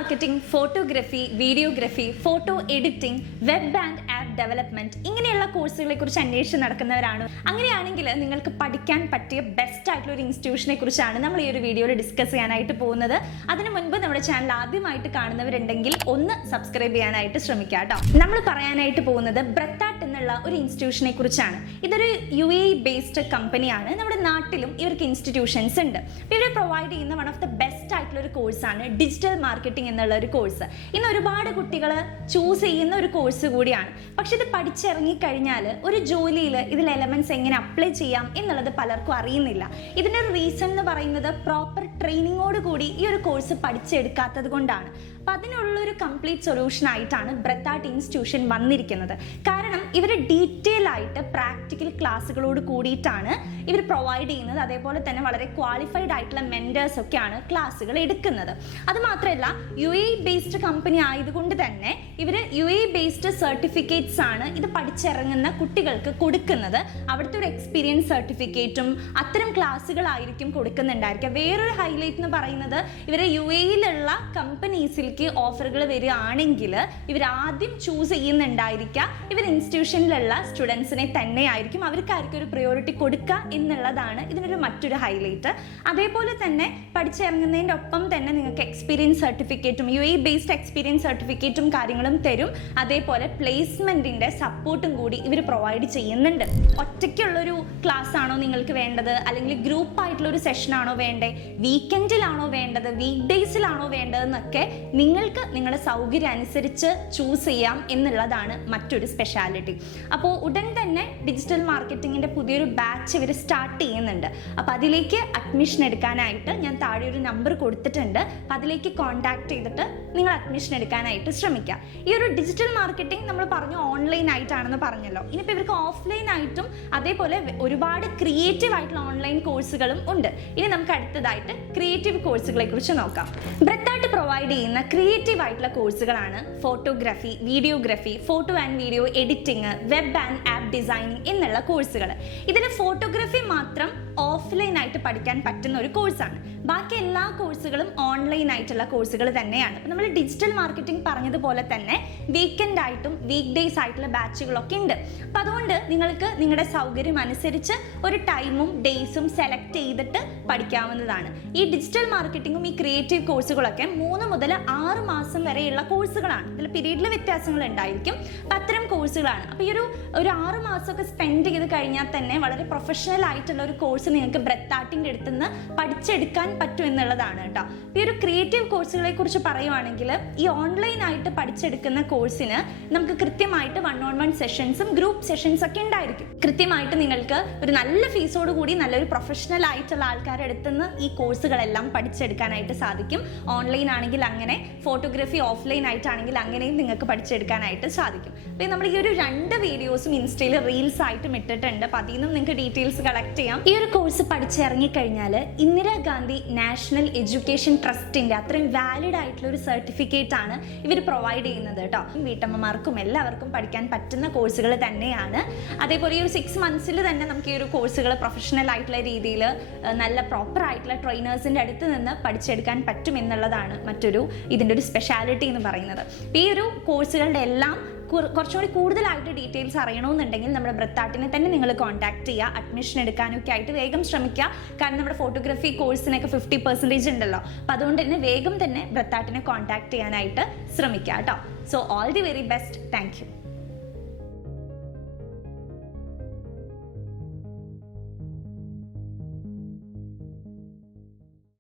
Marketing, photography, videography, photo editing, web and app development ഇങ്ങനെയുള്ള കോഴ്സുകളെ കുറിച്ച് അന്വേഷിച്ച് നടക്കുന്നവരാണ്. അങ്ങനെയാണെങ്കിൽ നിങ്ങൾക്ക് പഠിക്കാൻ പറ്റിയ ബെസ്റ്റ് ആയിട്ടുള്ള ഒരു ഇൻസ്റ്റിറ്റ്യൂഷനെ കുറിച്ചാണ് നമ്മൾ ഈ ഒരു വീഡിയോയിൽ ഡിസ്കസ് ചെയ്യാനായിട്ട് പോകുന്നത്. അതിനു മുൻപ് നമ്മുടെ ചാനൽ ആദ്യമായിട്ട് കാണുന്നവരുണ്ടെങ്കിൽ ഒന്ന് സബ്സ്ക്രൈബ് ചെയ്യാനായിട്ട് ശ്രമിക്കുക കേട്ടോ. നമ്മൾ പറയാനായിട്ട് പോകുന്നത് ബ്രത്താട്ട് എന്നുള്ള ഒരു ഇൻസ്റ്റിറ്റ്യൂഷനെ കുറിച്ചാണ്. ഇതൊരു UAE ബേസ്ഡ് കമ്പനിയാണ്. നമ്മുടെ നാട്ടിലും ഇവർക്ക് ഇൻസ്റ്റിറ്റ്യൂഷൻസ് ഉണ്ട്. ഇവർ പ്രൊവൈഡ് ചെയ്യുന്ന വൺ ഓഫ് ദ ബെസ്റ്റ് ആയിട്ടുള്ള ഒരു കോഴ്സാണ് ഡിജിറ്റൽ മാർക്കറ്റിംഗ് എന്നുള്ള ഒരു കോഴ്സ്. ഇന്ന് ഒരുപാട് കുട്ടികൾ ചൂസ് ചെയ്യുന്ന ഒരു കോഴ്സ് കൂടിയാണ്. പക്ഷെ ഇത് പഠിച്ചിറങ്ങി കഴിഞ്ഞാൽ ഒരു ജോലിയിൽ ഇതിൽ എലമെന്റ്സ് എങ്ങനെ അപ്ലൈ ചെയ്യാം എന്നുള്ളത് പലർക്കും അറിയുന്നില്ല. ഇതിനൊരു റീസൺ എന്ന് പറയുന്നത് പ്രോപ്പർ ട്രെയിനിങ്ങോട് കൂടി ഈ ഒരു കോഴ്സ് പഠിച്ചെടുക്കാത്തത് കൊണ്ടാണ്. അപ്പം അതിനുള്ളൊരു കംപ്ലീറ്റ് സൊല്യൂഷൻ ആയിട്ടാണ് ബ്രത്താട്ട് ഇൻസ്റ്റിറ്റ്യൂഷൻ വന്നിരിക്കുന്നത്. കാരണം ഇവർ ഡീറ്റെയിൽ ആയിട്ട് പ്രാക്ടിക്കൽ ക്ലാസ്സുകളോട് കൂടിയിട്ടാണ് ഇവർ പ്രൊവൈഡ് ചെയ്യുന്നത്. അതേപോലെ തന്നെ വളരെ ക്വാളിഫൈഡ് ആയിട്ടുള്ള മെന്റേഴ്സ് ഒക്കെയാണ് ക്ലാസ്സുകൾ എടുക്കുന്നത്. അതുമാത്രമല്ല UAE ബേസ്ഡ് കമ്പനി ആയതുകൊണ്ട് തന്നെ ഇവർ UAE ബേസ്ഡ് സർട്ടിഫിക്കറ്റ്സ് ആണ് ഇത് പഠിച്ചിറങ്ങുന്ന കുട്ടികൾക്ക് കൊടുക്കുന്നത്. അവിടുത്തെ ഒരു എക്സ്പീരിയൻസ് സർട്ടിഫിക്കറ്റും അത്തരം ക്ലാസ്സുകളായിരിക്കും കൊടുക്കുന്നുണ്ടായിരിക്കുക. വേറൊരു ഹൈലൈറ്റ് എന്ന് പറയുന്നത് ഇവരെ UAEയിലുള്ള കമ്പനീസിലേക്ക് ഓഫറുകൾ വരികയാണെങ്കിൽ ഇവർ ആദ്യം ചൂസ് ചെയ്യുന്നുണ്ടായിരിക്കുക ഇവർ ഇൻസ്റ്റിറ്റ്യൂഷനിലുള്ള സ്റ്റുഡൻസിനെ തന്നെ ആയിരിക്കും. അവർക്കായിരിക്കും ഒരു പ്രയോറിറ്റി കൊടുക്കുക എന്നുള്ളതാണ് ഇതിനൊരു മറ്റൊരു ഹൈലൈറ്റ്. അതേപോലെ തന്നെ പഠിച്ചിറങ്ങുന്നതിൻ്റെ ഒപ്പം തന്നെ നിങ്ങൾക്ക് എക്സ്പീരിയൻസ് സർട്ടിഫിക്കറ്റും UAE ബേസ്ഡ് എക്സ്പീരിയൻസ് സർട്ടിഫിക്കറ്റും കാര്യങ്ങളും തരും. അതേപോലെ പ്ലേസ്മെന്റിന്റെ സപ്പോർട്ടും കൂടി ഇവർ പ്രൊവൈഡ് ചെയ്യുന്നുണ്ട്. ഒറ്റയ്ക്കുള്ളൊരു ക്ലാസ് ആണോ നിങ്ങൾക്ക് വേണ്ടത്, അല്ലെങ്കിൽ ഗ്രൂപ്പ് ആയിട്ടുള്ള ഒരു സെഷൻ ആണോ വേണ്ടത്, വീക്കെൻഡിലാണോ വേണ്ടത്, വീക്ക് ഡേയ്സിലാണോ വേണ്ടതെന്നൊക്കെ നിങ്ങൾക്ക് നിങ്ങളുടെ സൗകര്യം അനുസരിച്ച് ചൂസ് ചെയ്യാം എന്നുള്ളതാണ് മറ്റൊരു സ്പെഷ്യാലിറ്റി. അപ്പോൾ ഉടൻ തന്നെ ഡിജിറ്റൽ മാർക്കറ്റിങ്ങിൻ്റെ പുതിയൊരു ബാച്ച് ഇവർ സ്റ്റാർട്ട് ചെയ്യുന്നുണ്ട്. അപ്പോൾ അതിലേക്ക് അഡ്മിഷൻ എടുക്കാനായിട്ട് ഞാൻ താഴെ ഒരു നമ്പർ കൊടുത്തിട്ടുണ്ട്. അപ്പോൾ അതിലേക്ക് കോൺടാക്ട് ചെയ്തിട്ട് നിങ്ങൾ അഡ്മിഷൻ എടുക്കാനായിട്ട് ശ്രമിക്കുക. ഈ ഒരു ഡിജിറ്റൽ മാർക്കറ്റിംഗ് നമ്മൾ പറഞ്ഞു ഓൺലൈൻ ആയിട്ടാണെന്ന് പറഞ്ഞല്ലോ. ഇനിയിപ്പോൾ ഇവർക്ക് ഓഫ്ലൈൻ ആയിട്ടും അതേപോലെ ഒരുപാട് ക്രിയേറ്റീവ് ആയിട്ടുള്ള ഓൺലൈൻ കോഴ്സുകളും ഉണ്ട്. ഇനി നമുക്ക് അടുത്തതായിട്ട് ക്രിയേറ്റീവ് കോഴ്സുകളെ കുറിച്ച് നോക്കാം. ബ്രത്താട്ട് പ്രൊവൈഡ് ചെയ്യുന്ന ക്രിയേറ്റീവ് ആയിട്ടുള്ള കോഴ്സുകളാണ് photography, videography, photo and video editing, web and app designing എന്നുള്ള കോഴ്സുകൾ. ഇതിൽ ഫോട്ടോഗ്രാഫി മാത്രം ഓഫ്ലൈൻ ആയിട്ട് പഠിക്കാൻ പറ്റുന്ന ഒരു കോഴ്സാണ്. ബാക്കി എല്ലാ കോഴ്സുകളും ഓൺലൈൻ ആയിട്ടുള്ള കോഴ്സുകൾ തന്നെയാണ്. അപ്പം നമ്മൾ ഡിജിറ്റൽ മാർക്കറ്റിംഗ് പറഞ്ഞതുപോലെ തന്നെ വീക്കെൻഡ് ആയിട്ടും വീക്ക് ഡേയ്സ് ആയിട്ടുള്ള ബാച്ചുകളൊക്കെ ഉണ്ട്. അപ്പം അതുകൊണ്ട് നിങ്ങൾക്ക് നിങ്ങളുടെ സൗകര്യം അനുസരിച്ച് ഒരു ടൈമും ഡേയ്സും സെലക്ട് ചെയ്തിട്ട് പഠിക്കാവുന്നതാണ്. ഈ ഡിജിറ്റൽ മാർക്കറ്റിംഗും ഈ ക്രിയേറ്റീവ് കോഴ്സുകളൊക്കെ 3 മുതൽ 6 മാസം വരെയുള്ള കോഴ്സുകളാണ്. ഇതിൽ പീരീഡിൽ വ്യത്യാസങ്ങൾ ഉണ്ടായിരിക്കും. അപ്പം അത്തരം കോഴ്സുകളാണ്. അപ്പോൾ ഈ ഒരു 6 മാസമൊക്കെ സ്പെൻഡ് ചെയ്ത് കഴിഞ്ഞാൽ തന്നെ വളരെ പ്രൊഫഷണൽ ആയിട്ടുള്ള ഒരു കോഴ്സ് നിങ്ങൾക്ക് ബ്രത്താട്ടിൻ്റെ അടുത്ത് നിന്ന് പഠിച്ചെടുക്കാൻ പറ്റും എന്നുള്ളതാണ് കേട്ടോ. ഈ ഒരു ക്രിയേറ്റീവ് കോഴ്സുകളെ കുറിച്ച് പറയുവാണെങ്കിൽ ഈ ഓൺലൈൻ ആയിട്ട് പഠിച്ചെടുക്കുന്ന കോഴ്സിന് നമുക്ക് കൃത്യമായിട്ട് 1-on-1 സെഷൻസും ഗ്രൂപ്പ് സെഷൻസ് ഒക്കെ ഉണ്ടായിരിക്കും. കൃത്യമായിട്ട് നിങ്ങൾക്ക് ഒരു നല്ല ഫീസോട് കൂടി നല്ലൊരു പ്രൊഫഷണൽ ആയിട്ടുള്ള ആൾക്കാരുടെ അടുത്തുനിന്ന് ഈ കോഴ്സുകളെല്ലാം പഠിച്ചെടുക്കാനായിട്ട് സാധിക്കും. ഓൺലൈൻ ആണെങ്കിൽ അങ്ങനെ, ഫോട്ടോഗ്രാഫി ഓഫ്ലൈൻ ആയിട്ടാണെങ്കിൽ അങ്ങനെയും നിങ്ങൾക്ക് പഠിച്ചെടുക്കാനായിട്ട് സാധിക്കും. അപ്പോൾ നമ്മൾ ഈ ഒരു 2 വീഡിയോസും ഇൻസ്റ്റയിൽ റീൽസ് ആയിട്ടും ഇട്ടിട്ടുണ്ട്. അപ്പോൾ അതിൽ നിന്നും നിങ്ങൾക്ക് ഡീറ്റെയിൽസ് കളക്ട് ചെയ്യാം. ഈ ഒരു കോഴ്സ് പഠിച്ചിറങ്ങിക്കഴിഞ്ഞാൽ ഇന്ദിരാഗാന്ധി നാഷണൽ എഡ്യൂക്കേഷൻ ട്രസ്റ്റിന്റെ അത്രയും വാലിഡ് ആയിട്ടുള്ള ഒരു സർട്ടിഫിക്കറ്റ് ആണ് ഇവർ പ്രൊവൈഡ് ചെയ്യുന്നത് കേട്ടോ. വീട്ടമ്മമാർക്കും എല്ലാവർക്കും പഠിക്കാൻ പറ്റുന്ന കോഴ്സുകൾ തന്നെയാണ്. അതേപോലെ ഈ ഒരു 6 മന്ത്സിൽ തന്നെ നമുക്ക് ഈ ഒരു കോഴ്സുകൾ പ്രൊഫഷണൽ ആയിട്ടുള്ള രീതിയിൽ നല്ല പ്രോപ്പർ ആയിട്ടുള്ള ട്രെയിനേഴ്സിന്റെ അടുത്ത് നിന്ന് പഠിച്ചെടുക്കാൻ പറ്റും എന്നുള്ളതാണ് മറ്റൊരു ഇതിൻ്റെ ഒരു സ്പെഷ്യാലിറ്റി എന്ന് പറയുന്നത്. ഈ ഒരു കോഴ്സുകളുടെ എല്ലാം കുറച്ചുകൂടി കൂടുതലായിട്ട് ഡീറ്റെയിൽസ് അറിയണമെന്നുണ്ടെങ്കിൽ നമ്മുടെ ബ്രത്താട്ടിനെ തന്നെ നിങ്ങൾ കോൺടാക്ട് ചെയ്യുക. അഡ്മിഷൻ എടുക്കാനൊക്കെ ആയിട്ട് വേഗം ശ്രമിക്കുക. കാരണം നമ്മുടെ ഫോട്ടോഗ്രാഫി കോഴ്സിനൊക്കെ 50% ഉണ്ടല്ലോ. അപ്പോൾ അതുകൊണ്ട് തന്നെ വേഗം തന്നെ ബ്രത്താട്ടിനെ കോൺടാക്ട് ചെയ്യാനായിട്ട് ശ്രമിക്കുക കേട്ടോ. So all the very best. Thank you.